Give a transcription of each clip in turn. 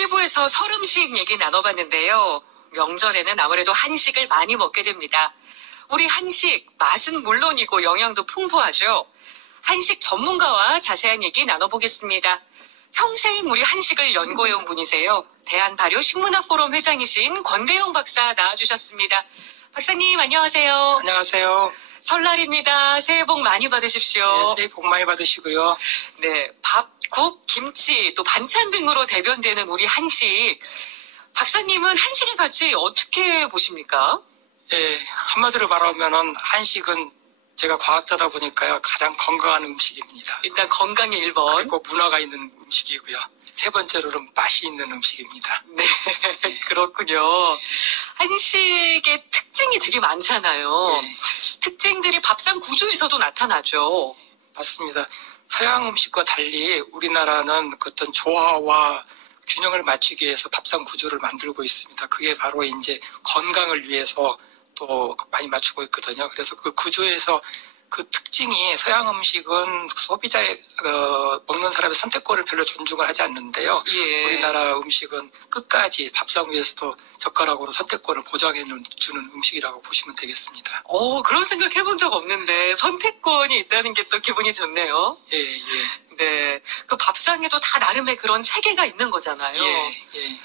1부에서 설 음식 얘기 나눠봤는데요. 명절에는 아무래도 한식을 많이 먹게 됩니다. 우리 한식, 맛은 물론이고 영양도 풍부하죠. 한식 전문가와 자세한 얘기 나눠보겠습니다. 평생 우리 한식을 연구해온 분이세요. 대한발효식문화포럼 회장이신 권대영 박사 나와주셨습니다. 박사님 안녕하세요. 안녕하세요. 설날입니다. 새해 복 많이 받으십시오. 네, 새해 복 많이 받으시고요. 네, 밥, 국, 김치, 또 반찬 등으로 대변되는 우리 한식. 박사님은 한식의 가치 어떻게 보십니까? 예, 한마디로 말하면은 한식은 제가 과학자다 보니까요, 가장 건강한 음식입니다. 일단 건강의 1번. 그리고 문화가 있는 음식이고요. 세 번째로는 맛이 있는 음식입니다. 네, 그렇군요. 한식의 특징이 되게 많잖아요. 예, 특징들이 밥상 구조에서도 나타나죠. 맞습니다. 서양 음식과 달리 우리나라는 그 어떤 조화와 균형을 맞추기 위해서 밥상 구조를 만들고 있습니다. 그게 바로 이제 건강을 위해서 또 많이 맞추고 있거든요. 그래서 그 구조에서 그 특징이 서양 음식은 소비자의 먹는 사람의 선택권을 별로 존중을 하지 않는데요. 예. 우리나라 음식은 끝까지 밥상 위에서도 젓가락으로 선택권을 보장해 주는 음식이라고 보시면 되겠습니다. 그런 생각 해본 적 없는데 선택권이 있다는 게 또 기분이 좋네요. 예, 예. 네, 그 밥상에도 다 나름의 그런 체계가 있는 거잖아요. 예, 예.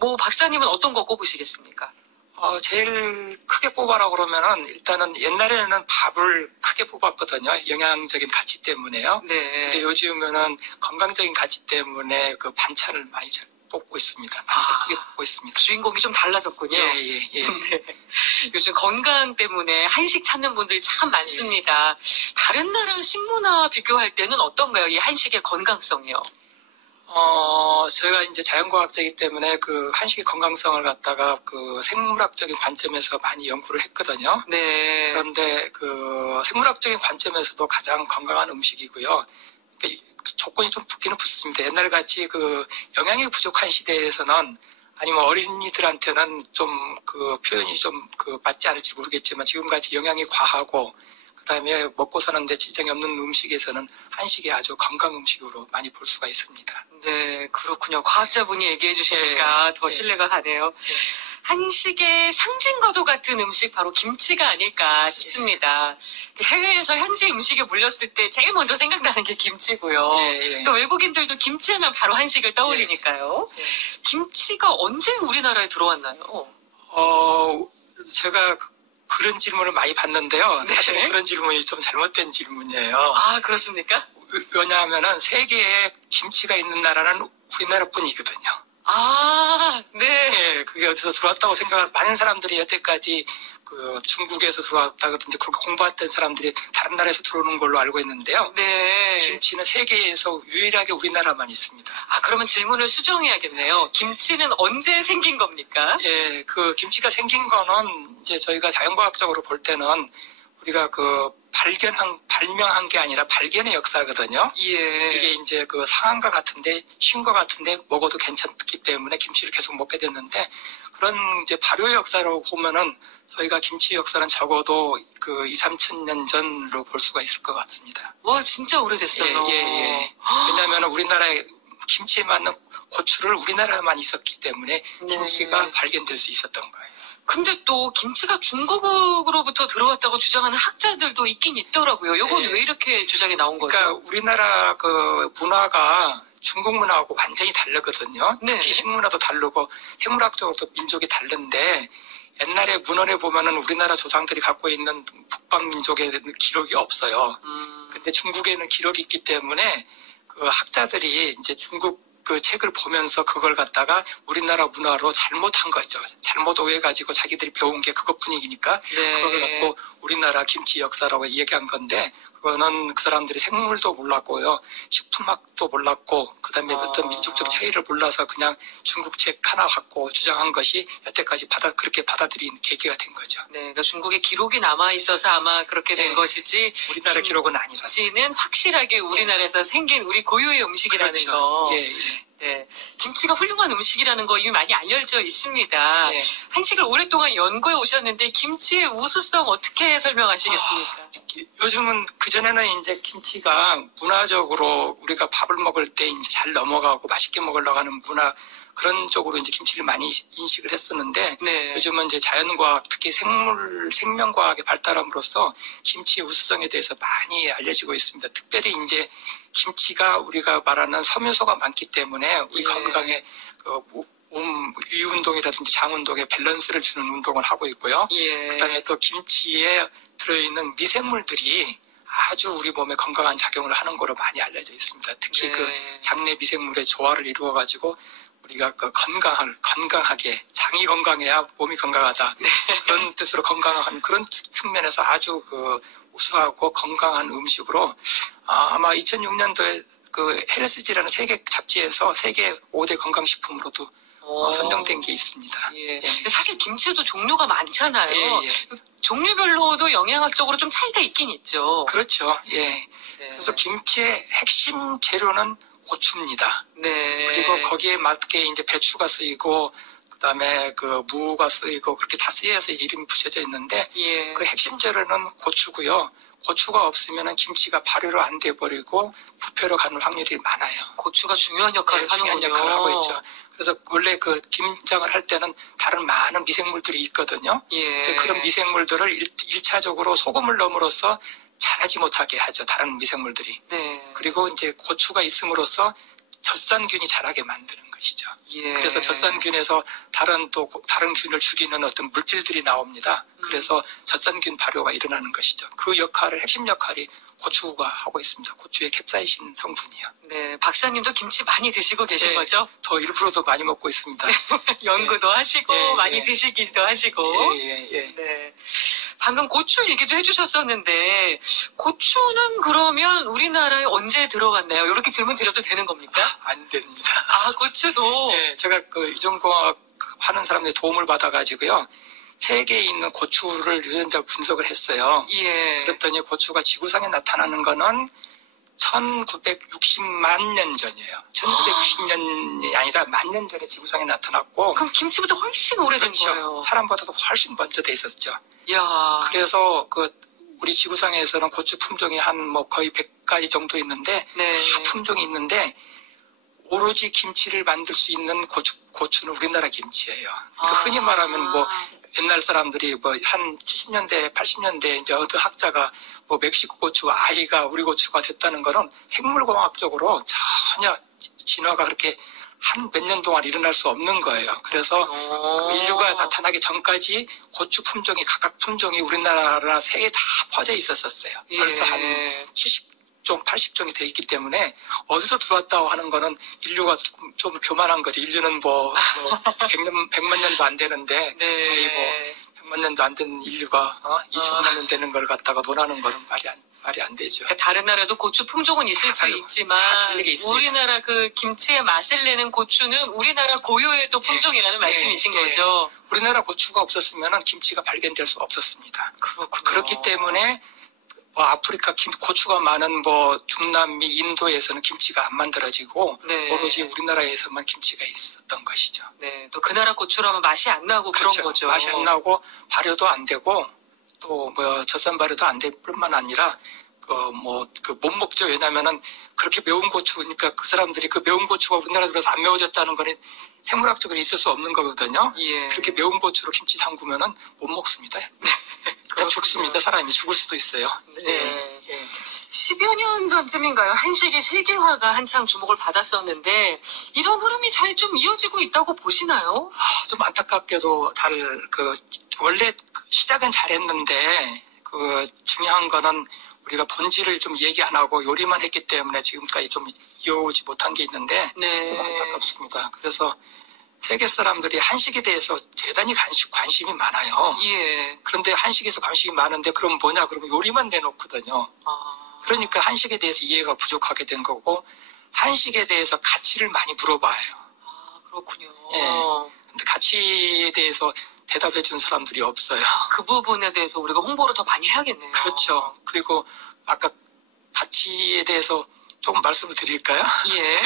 뭐 박사님은 어떤 거 꼽으시겠습니까? 제일 크게 뽑아라 그러면은 일단은 옛날에는 밥을 크게 뽑았거든요. 영양적인 가치 때문에요. 네. 근데 요즘에는 건강적인 가치 때문에 그 반찬을 많이 뽑고 있습니다. 반찬 크게 뽑고 있습니다. 주인공이 좀 달라졌군요. 예, 예, 예. 네. 요즘 건강 때문에 한식 찾는 분들 참 많습니다. 다른 나라 식문화와 비교할 때는 어떤가요? 이 한식의 건강성이요. 제가 이제 자연과학자이기 때문에 그 한식의 건강성을 갖다가 그 생물학적인 관점에서 많이 연구를 했거든요. 네. 그런데 그 생물학적인 관점에서도 가장 건강한 음식이고요. 조건이 좀 붙기는 붙습니다. 옛날 같이 그 영양이 부족한 시대에서는 아니면 어린이들한테는 좀 그 표현이 좀 그 맞지 않을지 모르겠지만 지금같이 영양이 과하고 그다음에 먹고 사는데 지장이 없는 음식에서는 한식이 아주 건강 음식으로 많이 볼 수가 있습니다. 네, 그렇군요. 과학자분이 얘기해 주시니까 더 신뢰가 가네요. 한식의 상징과도 같은 음식 바로 김치가 아닐까 싶습니다. 해외에서 현지 음식에 물렸을 때 제일 먼저 생각나는 게 김치고요. 또 외국인들도 김치하면 바로 한식을 떠올리니까요. 김치가 언제 우리나라에 들어왔나요? 제가 그런 질문을 많이 받는데요. 네. 사실은 그런 질문이 좀 잘못된 질문이에요. 아, 그렇습니까? 왜냐하면은 세계에 김치가 있는 나라는 우리나라뿐이거든요. 아, 네. 예, 그게 어디서 들어왔다고 생각을 많은 사람들이 여태까지 그 중국에서 들어왔다든지 그렇게 공부했던 사람들이 다른 나라에서 들어오는 걸로 알고 있는데요. 네. 김치는 세계에서 유일하게 우리나라만 있습니다. 아, 그러면 질문을 수정해야겠네요. 김치는 언제 생긴 겁니까? 예, 그 김치가 생긴 거는 이제 저희가 자연과학적으로 볼 때는 우리가 그 발명한 게 아니라 발견의 역사거든요. 예. 이게 이제 그 상한가 같은데, 쉰과 같은데 먹어도 괜찮기 때문에 김치를 계속 먹게 됐는데, 그런 이제 발효의 역사로 보면은 저희가 김치 역사는 적어도 그 2, 3천 년 전으로 볼 수가 있을 것 같습니다. 와, 진짜 오래됐어요. 예. 왜냐하면 우리나라에 김치에 맞는 고추를 우리나라에만 있었기 때문에 김치가 발견될 수 있었던 거예요. 근데 또 김치가 중국으로부터 들어왔다고 주장하는 학자들도 있긴 있더라고요. 이건 왜 이렇게 주장이 나온 거죠? 그러니까 우리나라 그 문화가 중국 문화하고 완전히 다르거든요. 특히 식문화도 다르고 생물학적으로도 민족이 다른데 옛날에 문헌에 보면은 우리나라 조상들이 갖고 있는 북방 민족의 기록이 없어요. 근데 중국에는 기록이 있기 때문에 그 학자들이 이제 중국 그 책을 보면서 그걸 갖다가 우리나라 문화로 잘못한 거죠. 잘못 오해가지고 자기들이 배운 게 그것뿐이니까 그걸 갖고 우리나라 김치 역사라고 얘기한 건데 그거는 그 사람들이 생물도 몰랐고요. 식품학도 몰랐고 그다음에 어떤 민족적 차이를 몰라서 그냥 중국 책 하나 갖고 주장한 것이 여태까지 그렇게 받아들인 계기가 된 거죠. 네, 그러니까 중국에 기록이 남아있어서 아마 그렇게 된 것이지 우리나라 기록은 아니라. 김치는 확실하게 우리나라에서 생긴 우리 고유의 음식이라는 그렇죠. 거. 예. 네, 김치가 훌륭한 음식이라는 거 이미 많이 알려져 있습니다. 한식을 오랫동안 연구해 오셨는데 김치의 우수성 어떻게 설명하시겠습니까? 요즘은 그전에는 이제 김치가 문화적으로 우리가 밥을 먹을 때 이제 잘 넘어가고 맛있게 먹으려고 하는 문화 그런 쪽으로 이제 김치를 많이 인식을 했었는데 네. 요즘은 이제 자연과학, 특히 생명과학의 발달함으로써 김치의 우수성에 대해서 많이 알려지고 있습니다. 특별히 이제 김치가 우리가 말하는 섬유소가 많기 때문에 우리 예. 건강에 위운동이라든지 장운동에 밸런스를 주는 운동을 하고 있고요. 예. 그다음에 또 김치에 들어있는 미생물들이 아주 우리 몸에 건강한 작용을 하는 거로 많이 알려져 있습니다. 특히 네. 그 장내 미생물의 조화를 이루어 가지고 우리가 그 건강하게 장이 건강해야 몸이 건강하다. 네. 그런 뜻으로 건강한 그런 측면에서 아주 그 우수하고 건강한 음식으로 아마 2006년도에 그 헬스지라는 세계 잡지에서 세계 5대 건강식품으로도 선정된 게 있습니다. 예. 예. 사실 김치도 종류가 많잖아요. 예, 예. 종류별로도 영양학적으로 좀 차이가 있긴 있죠. 그렇죠. 예. 네. 그래서 김치의 핵심 재료는 고추입니다. 네. 그리고 거기에 맞게 이제 배추가 쓰이고 그다음에 그 무가 쓰이고 그렇게 다 쓰여서 이름이 붙여져 있는데 예. 그 핵심 재료는 고추고요. 고추가 없으면 김치가 발효로 안 돼 버리고 부패로 가는 확률이 많아요. 고추가 중요한 역할을 하는군요. 중요한 역할을 하고 있죠. 그래서 원래 그 김장을 할 때는 다른 많은 미생물들이 있거든요. 예. 그런 미생물들을 1차적으로 소금을 넣음으로써 자라지 못하게 하죠. 다른 미생물들이. 네. 그리고 이제 고추가 있음으로써 젖산균이 자라게 만드는 것이죠. 예. 그래서 젖산균에서 다른 균을 죽이는 어떤 물질들이 나옵니다. 그래서 젖산균 발효가 일어나는 것이죠. 그 핵심 역할이 고추가 하고 있습니다. 고추의 캡사이신 성분이요. 네, 박사님도 김치 많이 드시고 계신 네, 거죠? 더 일부러도 많이 먹고 있습니다. 연구도 하시고 예, 많이 예. 드시기도 하시고. 예. 네. 방금 고추 얘기도 해주셨었는데 고추는 그러면 우리나라에 언제 들어왔나요? 이렇게 질문 드려도 되는 겁니까? 안 됩니다. 아, 고추도. 네, 제가 그 유전공학 하는 사람들의 도움을 받아가지고요. 세계에 있는 고추를 유전자 분석을 했어요. 예. 그랬더니 고추가 지구상에 나타나는 거는 1960만 년 전이에요. 1960년이 아니라 10,000년 전에 지구상에 나타났고. 그럼 김치보다 훨씬 오래된 그렇죠. 거예요. 사람보다도 훨씬 먼저 돼 있었죠. 야. 그래서 우리 지구상에서는 고추 품종이 거의 100가지 정도 있는데 네. 다 품종이 있는데 오로지 김치를 만들 수 있는 고추는 우리나라 김치예요. 그러니까 흔히 말하면 옛날 사람들이 한 70년대, 80년대 이제 어느 학자가 멕시코 고추 아이가 우리 고추가 됐다는 거는 생물공학적으로 전혀 진화가 그렇게 한 몇 년 동안 일어날 수 없는 거예요. 그래서 그 인류가 나타나기 전까지 고추 품종이 각각 품종이 우리나라 세계에 다 퍼져 있었어요. 예. 벌써 한 70종, 80종이 돼 있기 때문에 어디서 들어왔다고 하는 거는 인류가 좀 교만한 거죠. 인류는 100만 년도 안 되는데 네. 거의 100만 년도 안 된 인류가 2천만 년 되는 걸 갖다가 논하는 거는 말이 안 되죠. 그러니까 다른 나라도 고추 품종은 있을 수 있지만 우리나라 그 김치의 맛을 내는 고추는 우리나라 고유의 또 품종이라는 말씀이신 거죠. 우리나라 고추가 없었으면 김치가 발견될 수 없었습니다. 그렇군요. 그렇기 때문에 아프리카 고추가 많은 중남미, 인도에서는 김치가 안 만들어지고 네. 오로지 우리나라에서만 김치가 있었던 것이죠. 네, 또 그 나라 고추라면 맛이 안 나고 그렇죠. 그런 거죠. 맛이 안 나고 발효도 안 되고 또 젖산 발효도 안 될 뿐만 아니라 못 먹죠. 왜냐면은 그렇게 매운 고추니까 그 사람들이 그 매운 고추가 우리나라 들어서 안 매워졌다는 거는 생물학적으로 있을 수 없는 거거든요. 예. 그렇게 매운 고추로 김치 담그면은 못 먹습니다. 일단 죽습니다. 사람이 죽을 수도 있어요. 네. 10여 년 전쯤인가요? 한식이 세계화가 한창 주목을 받았었는데 이런 흐름이 잘 좀 이어지고 있다고 보시나요? 좀 안타깝게도 원래 시작은 잘했는데 중요한 거는 우리가 본질을 좀 얘기 안 하고 요리만 했기 때문에 지금까지 좀 이어오지 못한 게 있는데 네. 좀 안타깝습니다. 그래서 세계 사람들이 한식에 대해서 대단히 관심이 많아요. 예. 그런데 한식에서 관심이 많은데 그럼 뭐냐? 그러면 요리만 내놓거든요. 그러니까 한식에 대해서 이해가 부족하게 된 거고 한식에 대해서 가치를 많이 물어봐요. 그렇군요. 예. 근데 가치에 대해서 대답해 준 사람들이 없어요. 그 부분에 대해서 우리가 홍보를 더 많이 해야겠네요. 그렇죠. 그리고 아까 가치에 대해서 좀 말씀을 드릴까요? 예.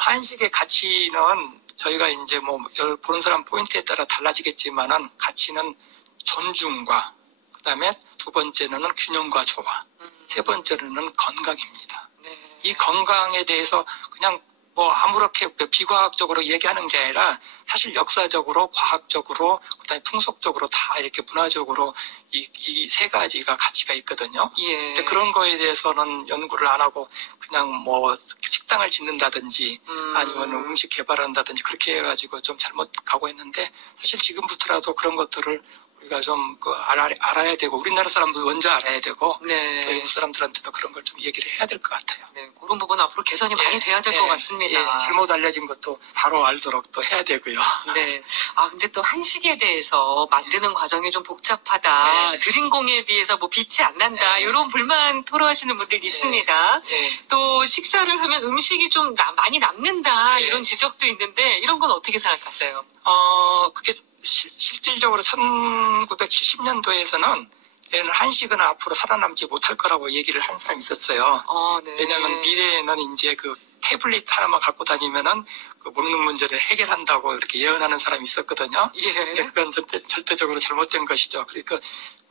한식의 가치는 저희가 이제 보는 사람 포인트에 따라 달라지겠지만은 가치는 존중과 그다음에 두 번째는 균형과 조화, 세 번째는 건강입니다. 네. 이 건강에 대해서 그냥 뭐 아무렇게 비과학적으로 얘기하는 게 아니라 사실 역사적으로, 과학적으로, 그다음에 풍속적으로 다 이렇게 문화적으로 이 세 가지가 가치가 있거든요. 예. 근데 그런 거에 대해서는 연구를 안 하고 그냥 뭐 식당을 짓는다든지 아니면 음식 개발한다든지 그렇게 해가지고 좀 잘못 가고 있는데 사실 지금부터라도 그런 것들을 우리가 좀 알아야 되고 우리나라 사람도 먼저 알아야 되고 네. 또 외국 사람들한테도 그런 걸 좀 얘기를 해야 될 것 같아요. 네, 그런 부분 앞으로 개선이 많이 돼야 될 것 같습니다. 예, 잘못 알려진 것도 바로 알도록 또 해야 되고요. 네. 아, 근데 또 한식에 대해서 만드는 과정이 좀 복잡하다. 네. 드린 공에 비해서 뭐 빛이 안 난다. 네. 이런 불만 토로하시는 분들이 있습니다. 또 식사를 하면 음식이 좀 많이 남는다. 이런 지적도 있는데 이런 건 어떻게 생각하세요? 그게 실질적으로 1970년도에서는 한식은 앞으로 살아남지 못할 거라고 얘기를 한 사람이 있었어요. 네. 왜냐하면 미래에는 이제 그 태블릿 하나만 갖고 다니면은 그 먹는 문제를 해결한다고 이렇게 예언하는 사람이 있었거든요. 예. 근데 그건 절대적으로 잘못된 것이죠. 그러니까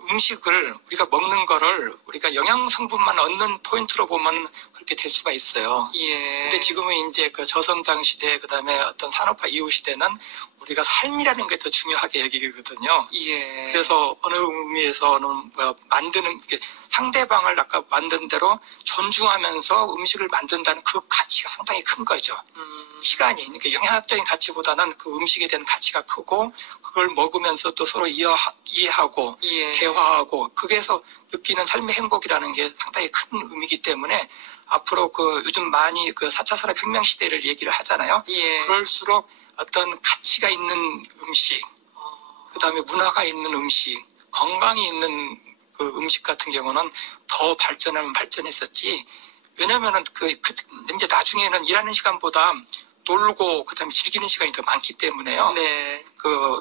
음식을 우리가 먹는 거를 우리가 영양 성분만 얻는 포인트로 보면 그렇게 될 수가 있어요. 예. 근데 지금은 이제 그 저성장 시대, 그 다음에 어떤 산업화 이후 시대는 우리가 삶이라는 게 더 중요하게 여기거든요. 예. 그래서 어느 의미에서는 만드는 상대방을 아까 만든 대로 존중하면서 음식을 만든다는 그 가치가 상당히 큰 거죠. 시간이 그러니까 영양학적인 가치보다는 그 음식에 대한 가치가 크고 그걸 먹으면서 또 서로 이해하고 예. 대화하고 거기에서 느끼는 삶의 행복이라는 게 상당히 큰 의미이기 때문에 앞으로 요즘 많이 4차 산업혁명 시대를 얘기를 하잖아요. 예. 그럴수록 어떤 가치가 있는 음식, 그 다음에 문화가 있는 음식, 건강이 있는 그 음식 같은 경우는 더 발전하면 발전했었지. 왜냐면은 이제 나중에는 일하는 시간보다 놀고 그다음에 즐기는 시간이 더 많기 때문에요. 네.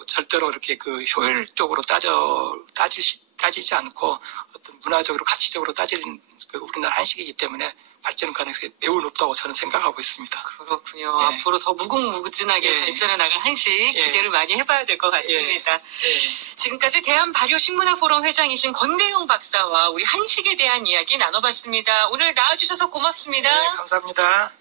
절대로 이렇게 효율적으로 따지지 않고 어떤 문화적으로 가치적으로 따지는 우리나라 한식이기 때문에 발전 가능성이 매우 높다고 저는 생각하고 있습니다. 그렇군요. 예. 앞으로 더 무궁무진하게 예. 발전해 나갈 한식 기대를 많이 해봐야 될 것 같습니다. 예. 지금까지 대한발효식문화포럼 회장이신 권대용 박사와 우리 한식에 대한 이야기 나눠봤습니다. 오늘 나와주셔서 고맙습니다. 네, 감사합니다.